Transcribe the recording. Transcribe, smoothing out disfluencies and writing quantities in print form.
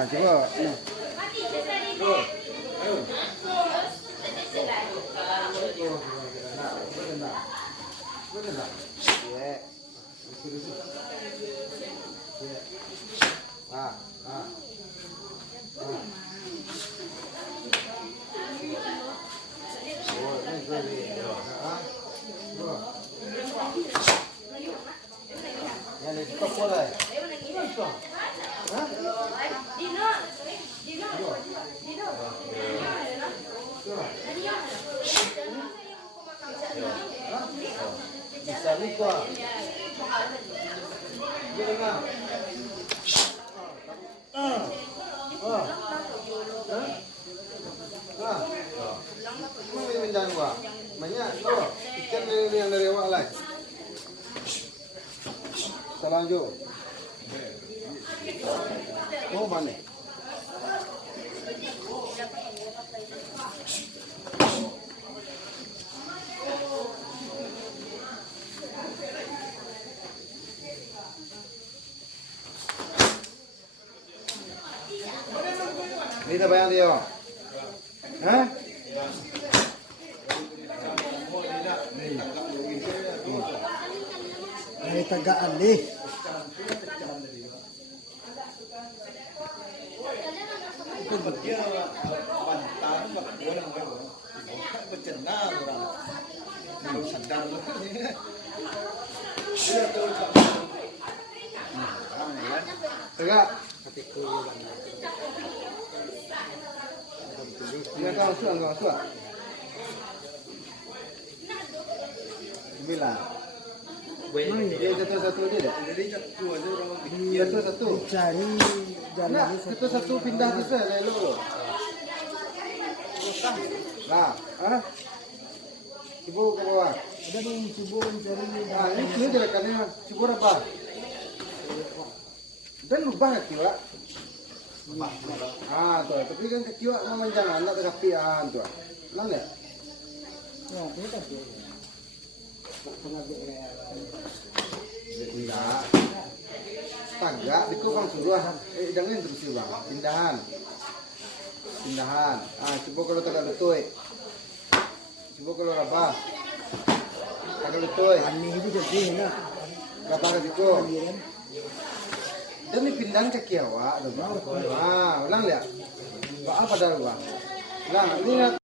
Ah, coba. Nah. Bisa lupa. Banyak tuh ikan yang dari awak lah. Selanjut. Oh mana? Ini bayang dia. Hah? Ini tagaan nih. Tegak. Ini kau suah. 9. Dia satu aja deh. Jadi satu. Cari jalan nah, satu pindah ke sana dulu. Nah, Cibu ke bawah. Ada dong cibu cari. Nah, ini gerakannya cibu apa? Dan lubang kecil lah. Tuh, tapi kan kecil memang jangan nak terapian tuh. Mana ya? Ya, beda sih. Enggak. Tagak dikubang suruh. Jangan terus bang. Pindahan. Coba kalau tagak betul. Coba kalau apa? Tagak betul. Ini itu jadi enggak. Kata gitu. Dan ini pindahan ke kiawa. Ulang lihat. Apa dah ulang? Ulang. Ini